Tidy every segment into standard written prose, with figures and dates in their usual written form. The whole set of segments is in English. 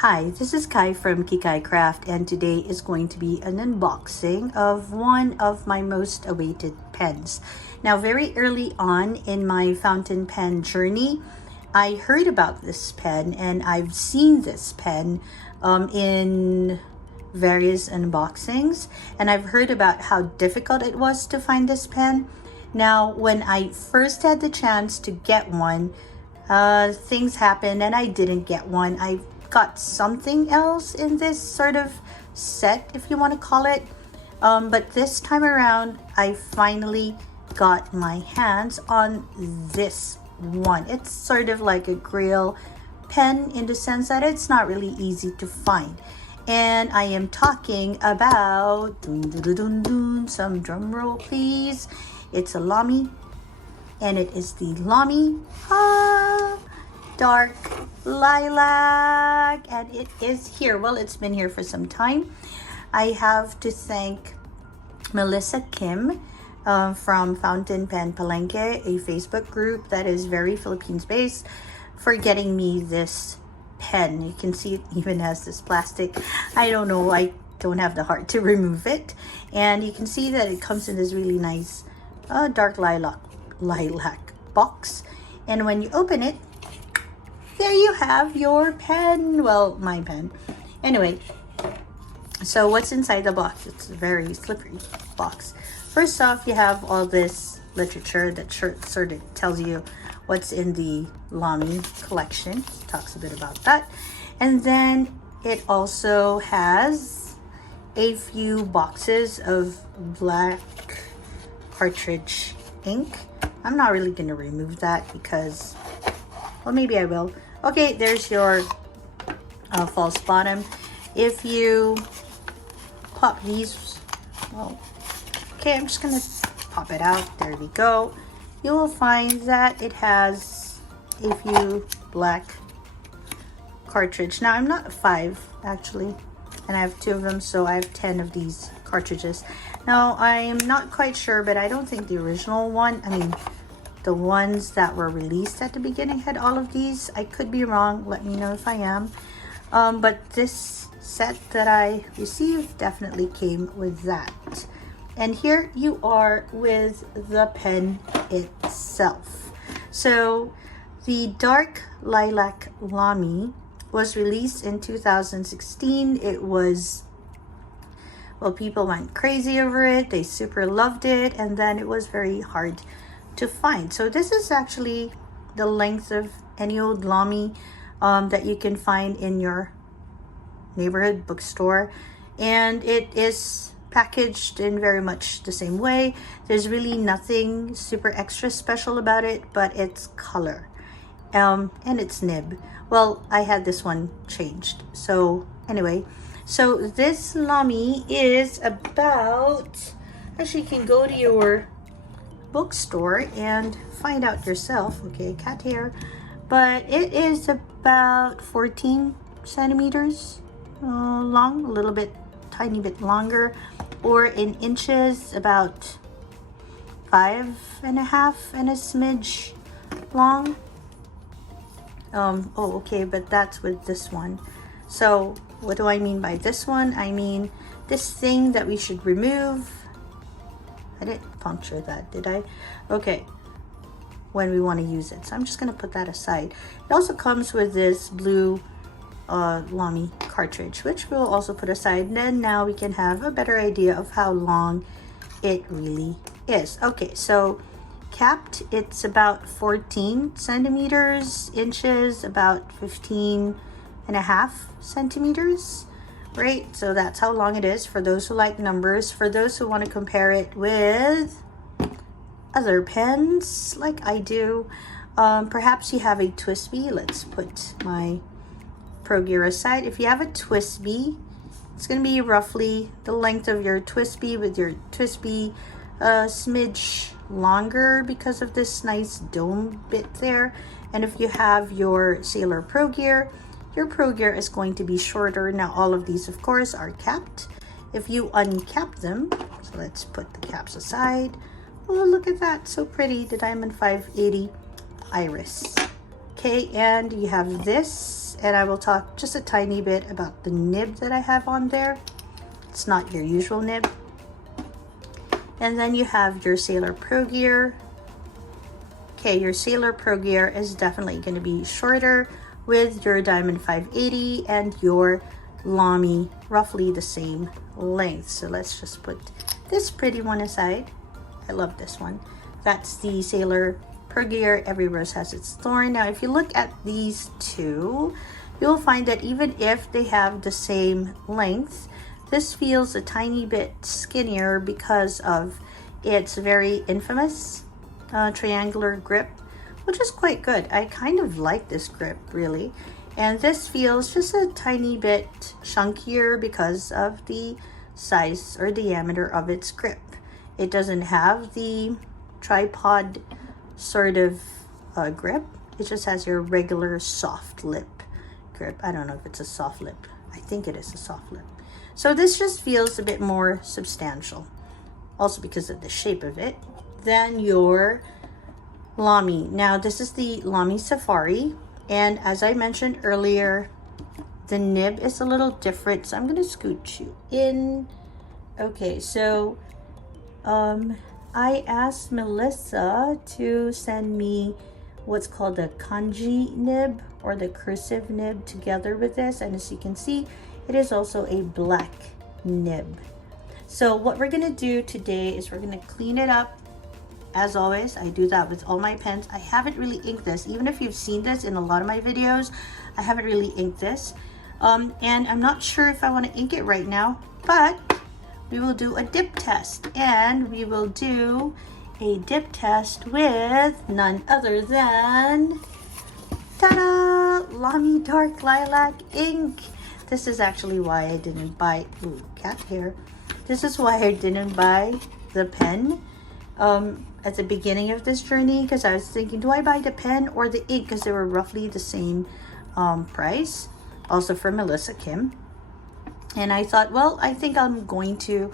Hi, this is Kai from Kikai Craft, and today is going to be an unboxing of one of my most awaited pens. Now, very early on in my fountain pen journey, I heard about this pen and I've seen this pen in various unboxings, and I've heard about how difficult it was to find this pen. Now, when I first had the chance to get one, things happened and I didn't get one. I got something else in this sort of set, if you want to call it, but this time around I finally got my hands on this one. It's sort of like a grail pen in the sense that it's not really easy to find, and I am talking about some drum roll please. It's a Lamy, and it is the Lamy Dark Lilac, and it is here. Well, it's been here for some time. I have to thank Melissa Kim from Fountain Pen Palenque, a Facebook group that is very Philippines based, for getting me this pen. You can see it even has this plastic. I don't know, I don't have the heart to remove it. And you can see that it comes in this really nice dark lilac box, and when you open it, there you have your pen. Well, my pen. Anyway, so what's inside the box? It's a very slippery box. First off, you have all this literature that sort of tells you what's in the Lamy collection. It talks a bit about that. And then it also has a few boxes of black cartridge ink. I'm not really going to remove that because, well, maybe I will. Okay, there's your false bottom. If you pop these, well, okay, I'm just gonna pop it out. There we go. You will find that it has a few black cartridge. Now, I'm not 5 actually, and I have 2 of them, so I have 10 of these cartridges. Now, I'm not quite sure, but I don't think the original one, the ones that were released at the beginning had all of these. I could be wrong. Let me know if I am. But this set that I received definitely came with that. And here you are with the pen itself. So the Dark Lilac Lamy was released in 2016. It was, well, people went crazy over it. They super loved it, and then it was very hard to find. So this is actually the length of any old Lamy that you can find in your neighborhood bookstore, and it is packaged in very much the same way. There's really nothing super extra special about it, but it's color and its nib. Well, I had this one changed. So anyway, so this Lamy is about, actually you can go to your bookstore and find out yourself. Okay, cat hair, but it is about 14 centimeters long, a little bit, tiny bit longer, or in inches about 5.5 and a smidge long. Oh, okay, but that's with this one. So what do I mean by this one? I mean this thing that we should remove. I didn't puncture that, did I? Okay, when we want to use it. So I'm just going to put that aside. It also comes with this blue Lamy cartridge, which we'll also put aside. And then now we can have a better idea of how long it really is. Okay, so capped, it's about 14 centimeters, inches, about 15.5 centimeters. Right, so that's how long it is for those who like numbers. For those who want to compare it with other pens like I do, perhaps you have a Twisby. Let's put my Pro Gear aside. If you have a Twisby, it's going to be roughly the length of your Twisby, with your Twisby smidge longer because of this nice dome bit there. And if you have your Sailor Pro Gear, your Pro Gear is going to be shorter. Now, all of these, of course, are capped. If you uncap them, so let's put the caps aside. Oh, look at that, so pretty, the Diamond 580 Iris. Okay, and you have this and I will talk just a tiny bit about the nib that I have on there. It's not your usual nib. And then you have your Sailor Pro Gear. Okay, your Sailor Pro Gear is definitely going to be shorter with your Diamond 580 and your Lamy roughly the same length. So let's just put this pretty one aside. I love this one. That's the Sailor Pro Gear. Every rose has its thorn. Now, if you look at these two, you'll find that even if they have the same length, this feels a tiny bit skinnier because of its very infamous triangular grip, which is quite good. I kind of like this grip, really. And this feels just a tiny bit chunkier because of the size or diameter of its grip. It doesn't have the tripod sort of grip. It just has your regular soft lip grip. I don't know if it's a soft lip. I think it is a soft lip. So this just feels a bit more substantial, also because of the shape of it, than your Lamy. Now, this is the Lamy Safari, and as I mentioned earlier, the nib is a little different, so I'm going to scoot you in. Okay, so I asked Melissa to send me what's called a Kanji nib, or the cursive nib, together with this, and as you can see, it is also a black nib. So what we're going to do today is we're going to clean it up. As always, I do that with all my pens. I haven't really inked this. Even if you've seen this in a lot of my videos, I haven't really inked this. And I'm not sure if I want to ink it right now, but we will do a dip test. And we will do a dip test with none other than, ta-da, Lamy Dark Lilac ink. This is actually why I didn't buy, ooh, cat hair. This is why I didn't buy the pen at the beginning of this journey, because I was thinking, do I buy the pen or the ink, because they were roughly the same price, also for Melissa Kim. And I thought, well, I think I'm going to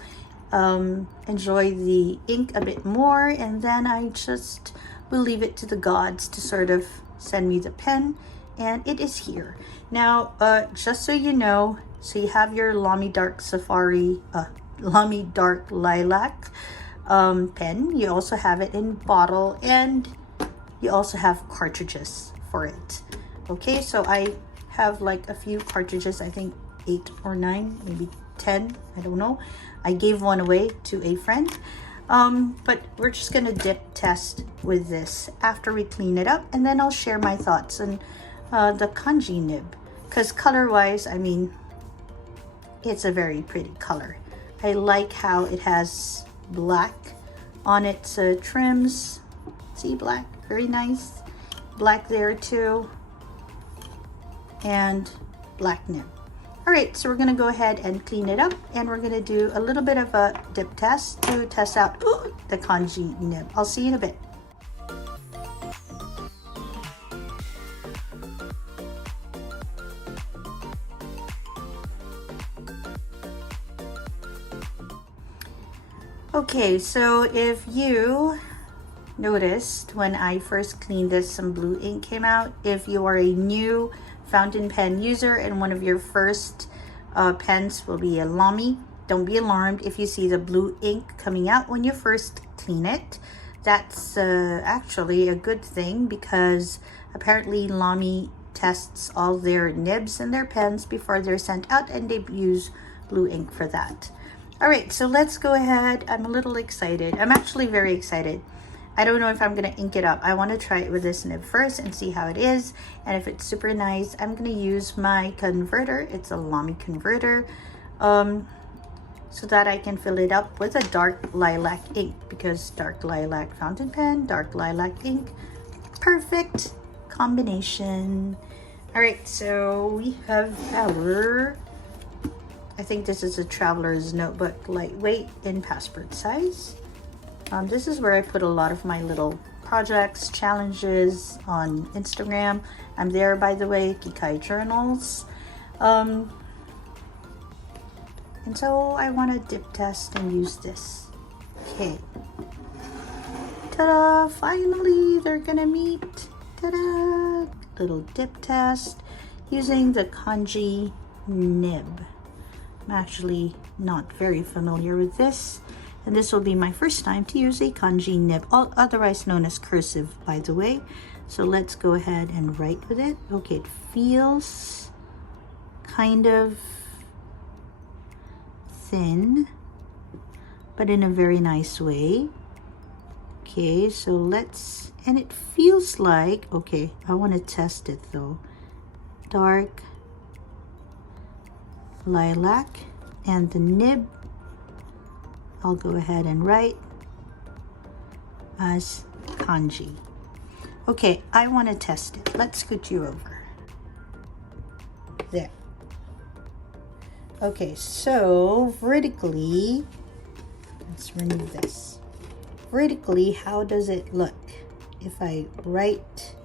enjoy the ink a bit more, and then I just will leave it to the gods to sort of send me the pen, and it is here. Now, just so you know, so you have your Lamy Dark Safari, Lamy Dark Lilac pen. You also have it in bottle, and you also have cartridges for it. Okay, so I have like a few cartridges, I think 8 or 9, maybe 10, I don't know. I gave one away to a friend. But we're just gonna dip test with this after we clean it up, and then I'll share my thoughts on the Kanji nib, because color wise, I mean, it's a very pretty color. I like how it has black on its trims. See, black, very nice. Black there too, and black nib. All right, so we're gonna go ahead and clean it up, and we're gonna do a little bit of a dip test to test out the Kanji nib. I'll see you in a bit. Okay, so if you noticed when I first cleaned this, some blue ink came out. If you are a new fountain pen user and one of your first pens will be a Lamy, don't be alarmed if you see the blue ink coming out when you first clean it. That's actually a good thing, because apparently Lamy tests all their nibs and their pens before they're sent out, and they use blue ink for that. All right, so let's go ahead. I'm a little excited. I'm actually very excited. I don't know if I'm gonna ink it up. I wanna try it with this nib first and see how it is. And if it's super nice, I'm gonna use my converter. It's a Lamy converter, so that I can fill it up with a dark lilac ink, because dark lilac fountain pen, dark lilac ink, perfect combination. All right, so we have our, I think this is a traveler's notebook, lightweight in passport size. This is where I put a lot of my little projects, challenges on Instagram. I'm there, by the way, Kikai Journals. And so I want to dip test and use this. Okay. Ta-da! Finally, they're gonna meet. Ta-da! Little dip test. using the Kanji nib. I'm actually not very familiar with this, and this will be my first time to use a Kanji nib, otherwise known as cursive, by the way. So let's go ahead and write with it. Okay, it feels kind of thin, but in a very nice way. Okay, so let's, and it feels like, okay, I want to test it though. Dark lilac, and the nib, I'll go ahead and write as Kanji. Okay, I want to test it. Let's scoot you over. There. Okay, so vertically, let's remove this. Vertically, how does it look if I write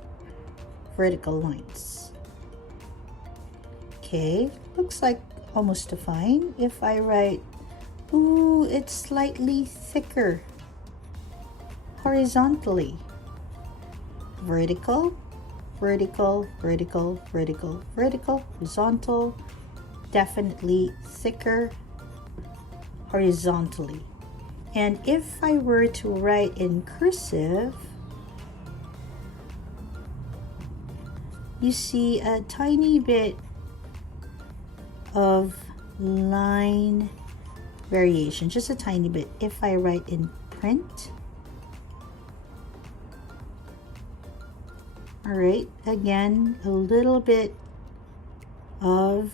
vertical lines? Okay, looks like almost fine. If I write, ooh, it's slightly thicker horizontally. Vertical, vertical, vertical, vertical, vertical, horizontal, definitely thicker horizontally. And if I were to write in cursive, you see a tiny bit of line variation, just a tiny bit. If I write in print, all right, again, a little bit of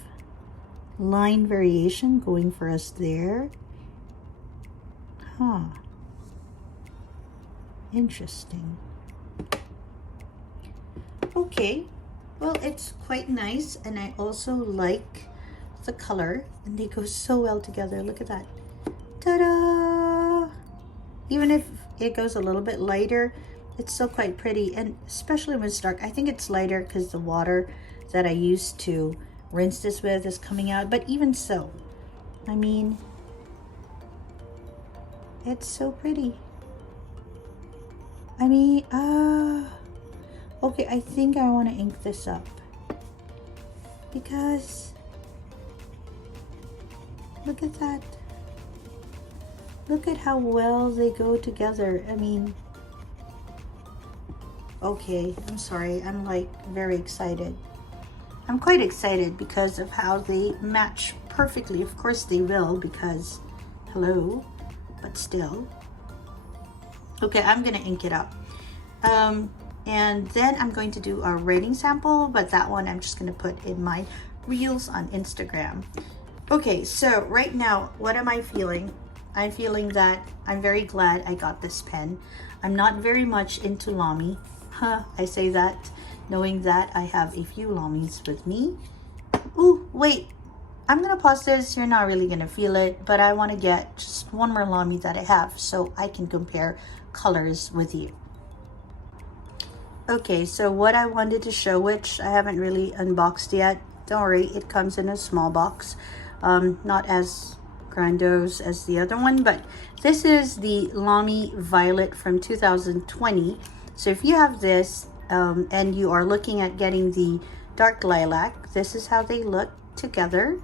line variation going for us there. Huh. Interesting. Okay, well, it's quite nice, and I also like the color, and they go so well together. Look at that. Ta-da! Even if it goes a little bit lighter, it's still quite pretty, and especially when it's dark. I think it's lighter because the water that I used to rinse this with is coming out, but even so, I mean, it's so pretty. I mean, okay, I think I want to ink this up because look at that. Look at how well they go together. I mean, okay, I'm sorry. I'm like very excited. I'm quite excited because of how they match perfectly. Of course they will, because hello, but still. Okay, I'm gonna ink it up. And then I'm going to do a writing sample, but that one I'm just gonna put in my reels on Instagram. Okay, so right now, what am I feeling? I'm feeling that I'm very glad I got this pen. I'm not very much into Lamy. I say that knowing that I have a few Lamys with me. Ooh, wait, I'm gonna pause this. You're not really gonna feel it, but I wanna get just one more Lamy that I have so I can compare colors with you. Okay, so what I wanted to show, which I haven't really unboxed yet, don't worry, it comes in a small box, not as grandiose as the other one, but this is the Lamy Violet from 2020. So if you have this and you are looking at getting the Dark Lilac, this is how they look together.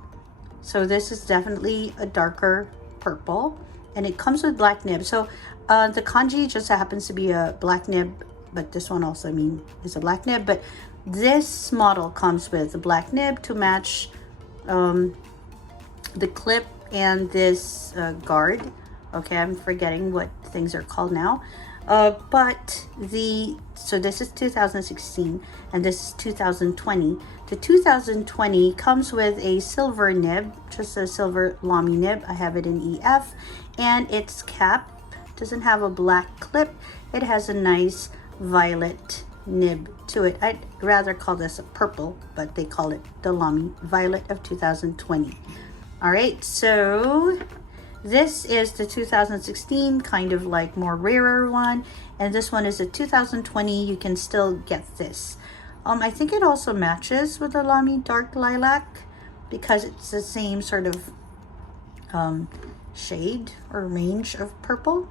So this is definitely a darker purple, and it comes with black nib. So the Kanji just happens to be a black nib, but this one also, I mean, is a black nib. But this model comes with a black nib to match the clip and this guard. Okay, I'm forgetting what things are called now. But so this is 2016 and this is 2020. The 2020 comes with a silver nib, just a silver Lamy nib. I have it in EF, and its cap doesn't have a black clip. It has a nice violet nib to it. I'd rather call this a purple, but they call it the Lamy Violet of 2020. All right, so this is the 2016, kind of like more rarer one, and this one is a 2020. You can still get this. I think it also matches with the Lamy Dark Lilac because it's the same sort of shade or range of purple.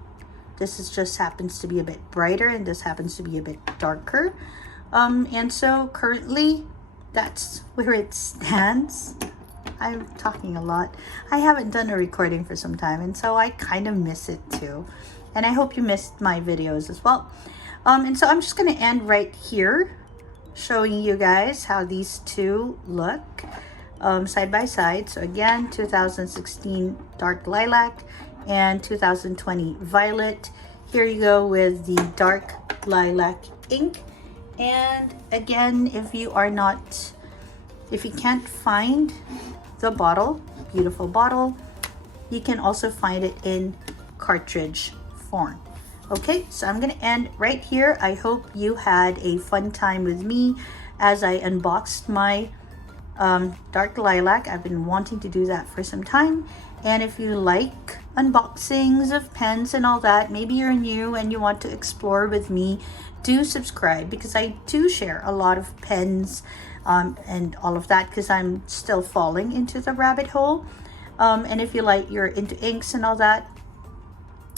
This is just happens to be a bit brighter, and this happens to be a bit darker. And so currently that's where it stands. I'm talking a lot. I haven't done a recording for some time, and so I kind of miss it too. And I hope you missed my videos as well. And so I'm just going to end right here, showing you guys how these two look side by side. So again, 2016 Dark Lilac and 2020 Violet. Here you go with the Dark Lilac ink. And again, if you can't find the bottle, beautiful bottle, you can also find it in cartridge form. Okay, so I'm gonna end right here. I hope you had a fun time with me as I unboxed my Dark Lilac. I've been wanting to do that for some time. And if you like unboxings of pens and all that, maybe you're new and you want to explore with me, do subscribe, because I do share a lot of pens and all of that, because I'm still falling into the rabbit hole. And if you're into inks and all that,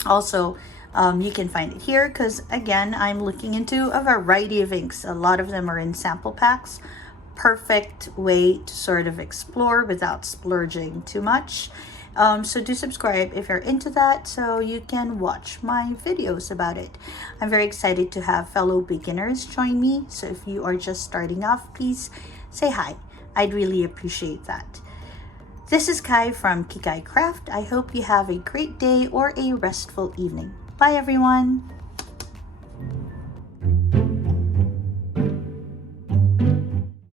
also you can find it here, because again, I'm looking into a variety of inks. A lot of them are in sample packs. Perfect way to sort of explore without splurging too much. So do subscribe if you're into that, so you can watch my videos about it. I'm very excited to have fellow beginners join me. So if you are just starting off, please say hi. I'd really appreciate that. This is Kai from Kikai Craft. I hope you have a great day or a restful evening. Bye everyone.